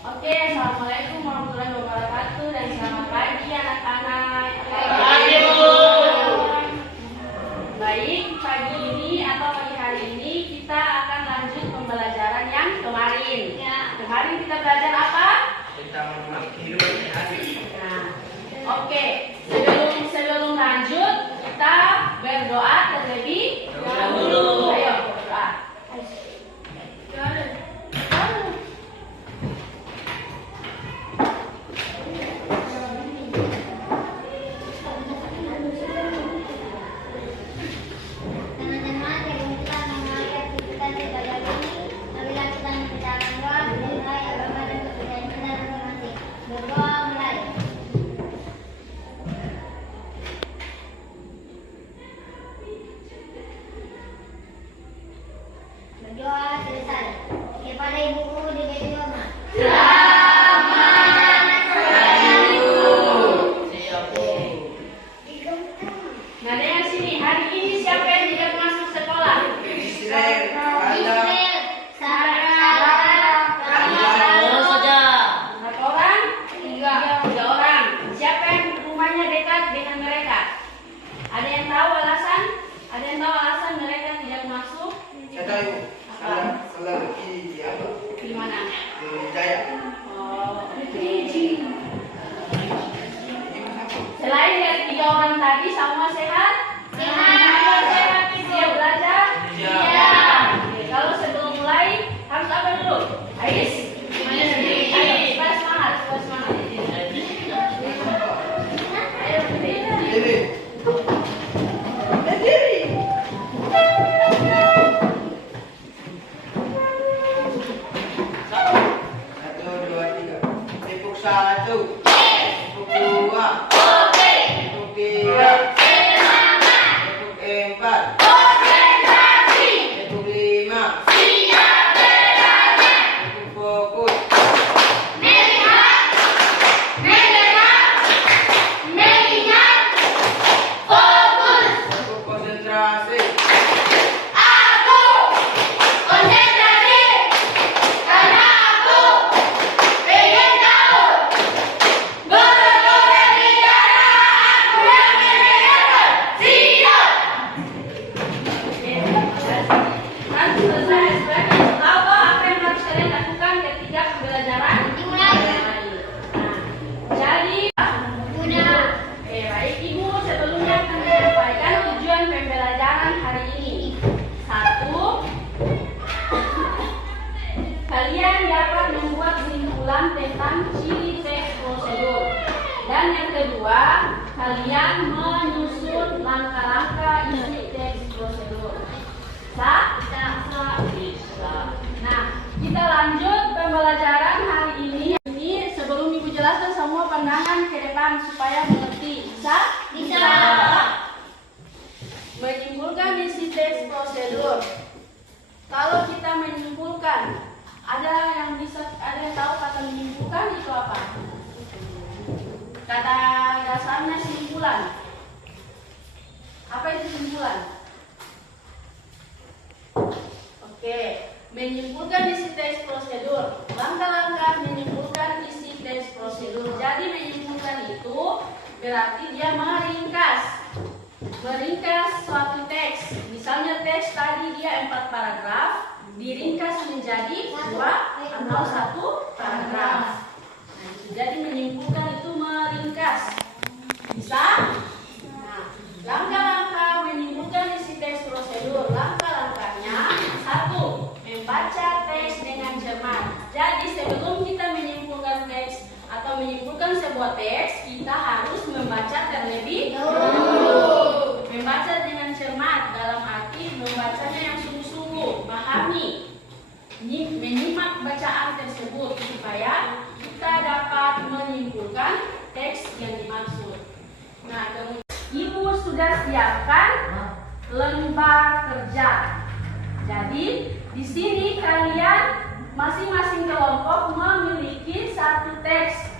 Oke, assalamualaikum warahmatullahi wabarakatuh dan selamat pagi anak-anak. Baik, pagi ini atau pagi hari ini kita akan lanjut pembelajaran yang kemarin. Kemarin kita belajar apa? Tentang kehidupan sehari-hari. Nah, oke. Sebelum lanjut kita berdoa terlebih dahulu. Ayo berdoa. Berdoa selesai. Kepada Ibu Guru di Bejoma. Nah, dengan sini hari ini siapa yang tidak masuk sekolah? Berapa orang? Tiga orang. Siapa yang rumahnya dekat dengan mereka? Ada yang tahu alasan? Ada yang tahu alasan mereka tidak masuk? Saya tahu. Salah di apa? Di mana? Di Jaya. Oh, selain dari tiga orang tadi, semua sehat? Sehat. Siap belajar? Iya. Oke, kalau sebelum mulai harus apa dulu? Ais. Supaya semangat. Ayo, Jadi. Satu, dua, tiga. Tepuk satu. Tepuk dua. Tepuk tiga. Tepuk empat. Tepuk lima. Tepuk fokus. Tepuk konsentrasi. Nanti selesai tahu apa yang harus kalian lakukan ketika pembelajaran dimulai. Nah, jadi baik Ibu, sebelumnya akan menyampaikan tujuan pembelajaran hari ini. 1. Kalian dapat membuat kesimpulan tentang ciri teks prosedur. Dan yang kedua, kalian menyusun langkah-langkah isi teks prosedur. Bisa. Nah, kita lanjut pembelajaran hari ini. Sebelum Ibu jelaskan semua pandangan ke depan supaya mengerti. Bisa. Menyimpulkan isi teks prosedur. Kalau kita menyimpulkan, ada yang tahu kata menyimpulkan itu apa? Kata dasarnya simpulan. Apa itu simpulan? Oke, menyimpulkan isi teks prosedur. Langkah-langkah menyimpulkan isi teks prosedur. Jadi menyimpulkan itu berarti dia meringkas suatu teks. Misalnya teks tadi dia 4 paragraf, diringkas menjadi 2 atau 1 paragraf. Nah, jadi menyimpulkan itu meringkas. Bisa? Nah, langkah-langkah menyimpulkan isi teks prosedur. Langkah-langkahnya 1. Membaca teks dengan cermat. Jadi sebelum kita menyimpulkan teks atau menyimpulkan sebuah teks, kita harus membaca terlebih dahulu. Membaca dengan cermat dalam arti membacanya yang sungguh-sungguh, pahami, menyimak bacaan tersebut supaya kita dapat menyimpulkan teks yang dimaksud. Nah, kemudian Ibu sudah siapkan lembar kerja. Jadi di sini kalian masing-masing kelompok memiliki satu teks.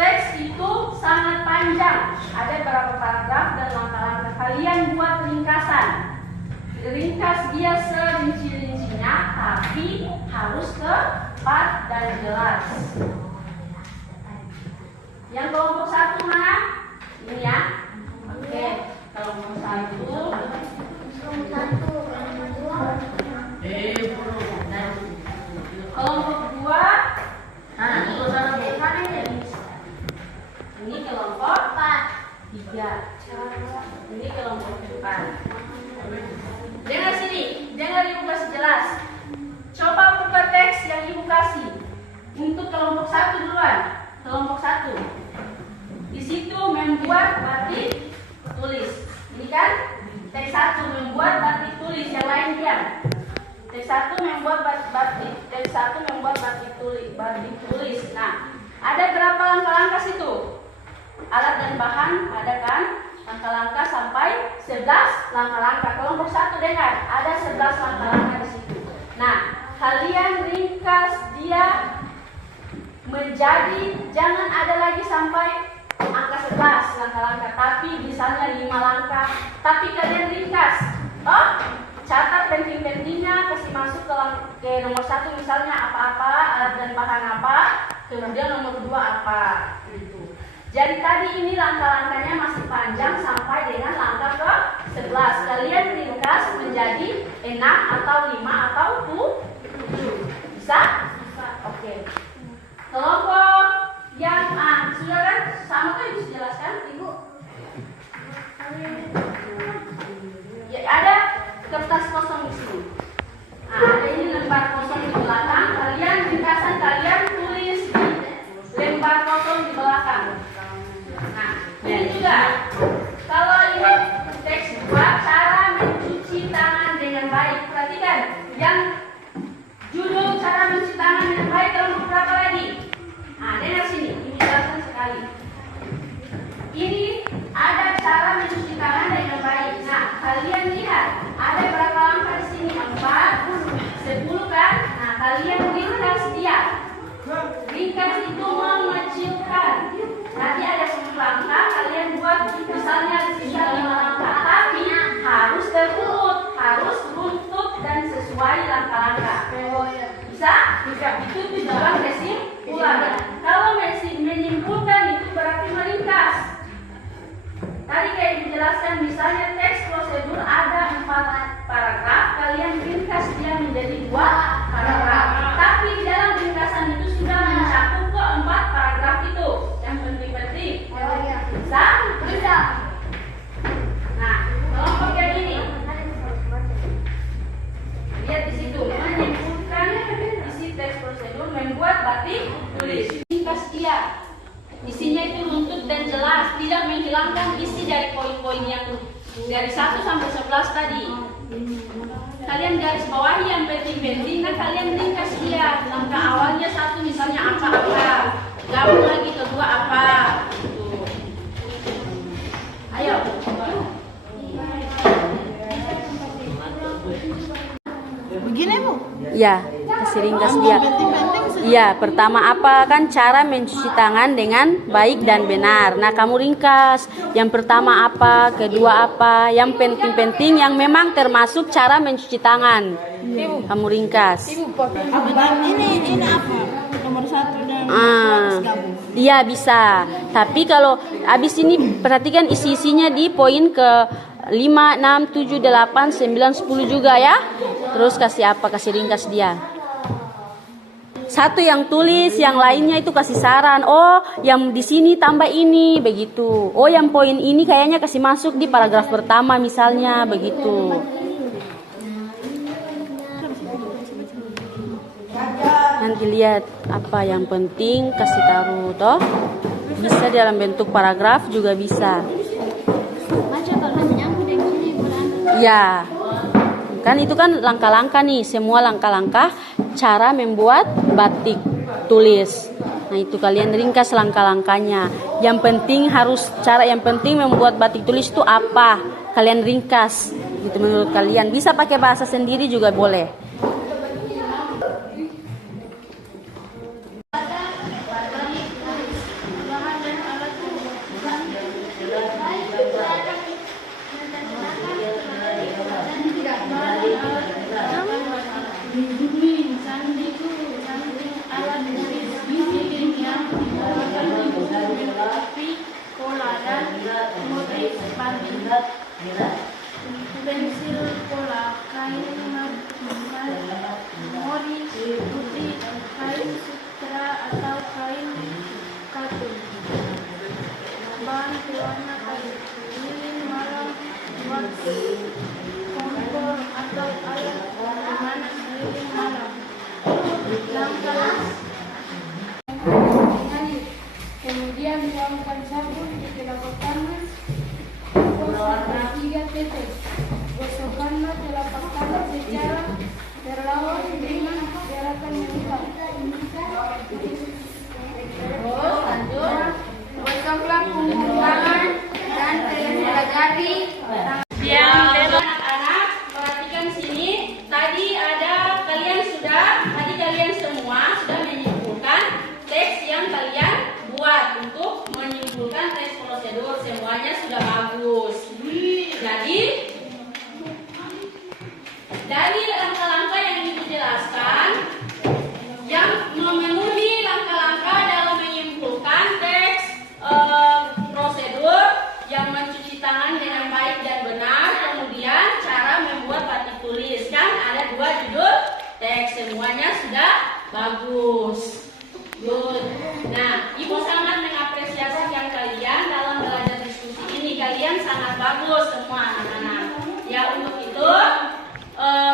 Teks itu sangat panjang, ada beberapa paragraf dan langkah-langkah. Kalian buat ringkasan. Ringkas dia serinci-rincinya, tapi harus ke cepat dan jelas. Yang kelompok 1 mana? Ini ya. Oke, kelompok 1. Kelompok 2. Nah, itu cara bukan ini. Ini kelompok 3. Ini kelompok 4. Dengar sini, dengar ibu kasih jelas. Coba buka teks yang ibu kasih. Untuk kelompok 1 duluan. Kelompok 1. Di situ membuat batik tulis. Ini kan teks 1 membuat batik tulis, yang lain diam. Teks 1 membuat batik, teks 1 membuat batik tulis. Nah, ada berapa langkah-langkah situ? Alat dan bahan ada kan? Langkah-langkah sampai 11 langkah-langkah. Kelompok 1 dengar, ada 11 langkah-langkah di situ. Nah, kalian ringkas dia menjadi, jangan ada lagi sampai angka 11 langkah-langkah, tapi misalnya 5 langkah, tapi kalian ringkas. Oh, catat penting-pentingnya, kasih masuk ke nomor 1 misalnya apa-apa, alat dan bahan apa, kemudian nomor 2 apa, gitu. Jadi tadi ini langkah-langkahnya masih panjang sampai dengan langkah ke 11. Kalian ringkas menjadi 6 atau 5 atau 7. Bisa? Oke. Kelompok yang sudah kan sama kan bisa jelaskan Ibu? Ya, ada kertas kosong di sini. Nah, ada ini lembar kosong di belakang. Kalian ringkasan kalian tulis di lembar kosong di belakang. Nah, ini juga. Kalau ini teks 2, cara mencuci tangan dengan baik. Perhatikan, yang judul cara mencuci tangan dengan baik kelompok berapa lagi? Nah, dengar sini, ini jelaskan sekali. Ini ada cara mencuci tangan dengan baik. Nah, kalian lihat, ada berapa langkah di sini? 4, 10 kan? Nah, kalian ringkas dia. Ringkas itu mengecilkan. Nanti ada 10 langkah, kalian buat misalnya sisa 5 langkah, tapi harus terurut, harus runtut dan sesuai langkah-langkah. Bisa? Bisa. Itu tujuan kesimpulan. Kalau menyimpulkan itu berarti meringkas. Tadi kayak dijelaskan, misalnya teks prosedur ada 4 paragraf, kalian ringkas dia menjadi 2 paragraf. Tapi di dalam ringkasan itu sudah mencakup ke 4 paragraf itu. Yang penting-penting. Bisa? Bisa. Nah, kelompok yang ini. Lihat di situ, menyimpulkan isi teks prosedur, membuat batik tulis. Ringkas dia. Isinya itu runtut dan jelas, tidak menghilangkan isi dari poin-poin yang dari 1 sampai 11 tadi. Kalian garis bawahi yang penting-penting, nah kalian ringkas dia. Langkah awalnya 1 misalnya apa-apa, gabung lagi kedua apa. Tuh. Ayo. Begini Bu? Ya, kasih ringkas dia. Iya, pertama apa kan cara mencuci tangan dengan baik dan benar. Nah, kamu ringkas. Yang pertama apa, kedua apa, yang penting-penting yang memang termasuk cara mencuci tangan. Kamu ringkas. Ini apa? Nomor 1 dan 2 gabung. Iya bisa. Tapi kalau habis ini perhatikan isi-isinya di poin ke 5, 6, 7, 8, 9, 10 juga ya. Terus kasih apa? Kasih ringkas dia. 1 yang tulis, yang lainnya itu kasih saran. Oh, yang di sini tambah ini, begitu. Oh, yang poin ini kayaknya kasih masuk di paragraf pertama misalnya, begitu. Nanti lihat apa yang penting kasih taruh toh. Bisa dalam bentuk paragraf juga bisa. Ya. Kan itu kan langkah-langkah nih, semua langkah-langkah cara membuat batik tulis. Nah, itu kalian ringkas langkah-langkahnya. Yang penting yang penting membuat batik tulis itu apa? Kalian ringkas. Gitu menurut kalian. Bisa pakai bahasa sendiri juga boleh. api, pola, dan motif banting. Pensil pola, kain mori, putih, kain sutra atau kain katun. Bahan pewarna kain, lilin malam, waktu, kompor atau alat pemanas lilin malam. Langkah kemudian tuangkan sabun di telapak tangan, gosokkan 3 tetes. Gosokkanlah telapak tangan secara berlawan dengan gerakan yang cepat. Terus lanjut. Gosoklah punggung tangan dan telur jari. Yang anak-anak perhatikan sini. Tadi kalian semua sudah menyimpulkan teks yang kalian buat untuk menyimpulkan teks prosedur. Semuanya sudah bagus. Jadi dari langkah-langkah yang ini dijelaskan, yang memenuhi langkah-langkah dalam menyimpulkan teks prosedur, yang mencuci tangan dengan baik dan benar, kemudian cara membuat batik tulis, kan ada 2 judul teks, semuanya sudah bagus. Good. Nah, Ibu sangat mengapresiasi yang kalian dalam belajar diskusi ini. Kalian sangat bagus semua anak-anak. Ya, untuk itu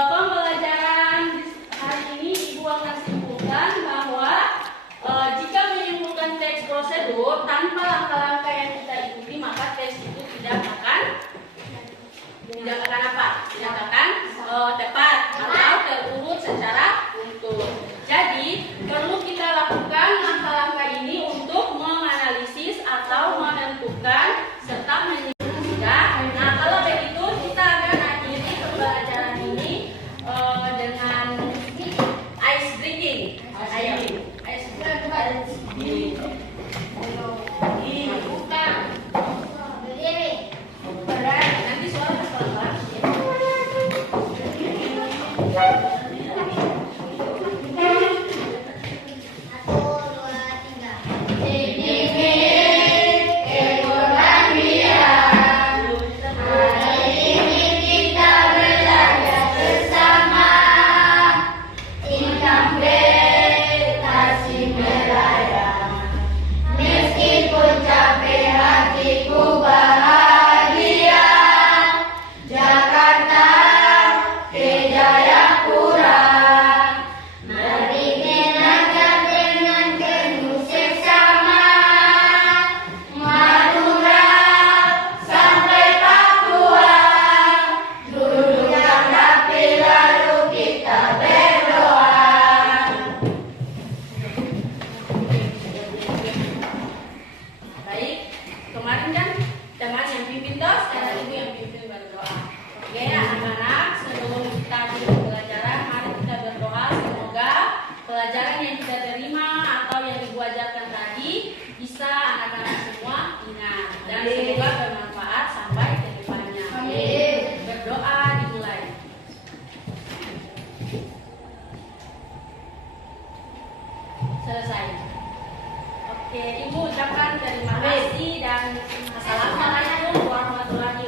pembelajaran hari ini Ibu akan simpulkan bahwa jika menyimpulkan teks prosedur tanpa langkah-langkah yang kita ikuti, maka teks itu tidak akan apa? Tidak akan tepat atau terurut secara utuh. Jadi perlu kita lakukan langkah-langkah ini untuk menganalisis atau menentukan serta menyimpulkan. Nah, kalau begitu kita akan akhiri pembelajaran ini dengan ice breaking. Ayo, ice breaking. Buka. Berat. Nanti soalnya pelan-pelan. Kemarin kan teman yang pimpin tos, sekarang ibu yang pimpin berdoa. Oke ya anak-anak, sebelum kita akhiri pelajaran, mari kita berdoa semoga pelajaran yang kita terima atau yang ibu ajarkan tadi bisa anak-anak semua ingat dan semoga bermanfaat sampai ke depannya. Amin. Berdoa dimulai. Selesai. Oke, Ibu ucapkan terima kasih dan assalamualaikum warahmatullahi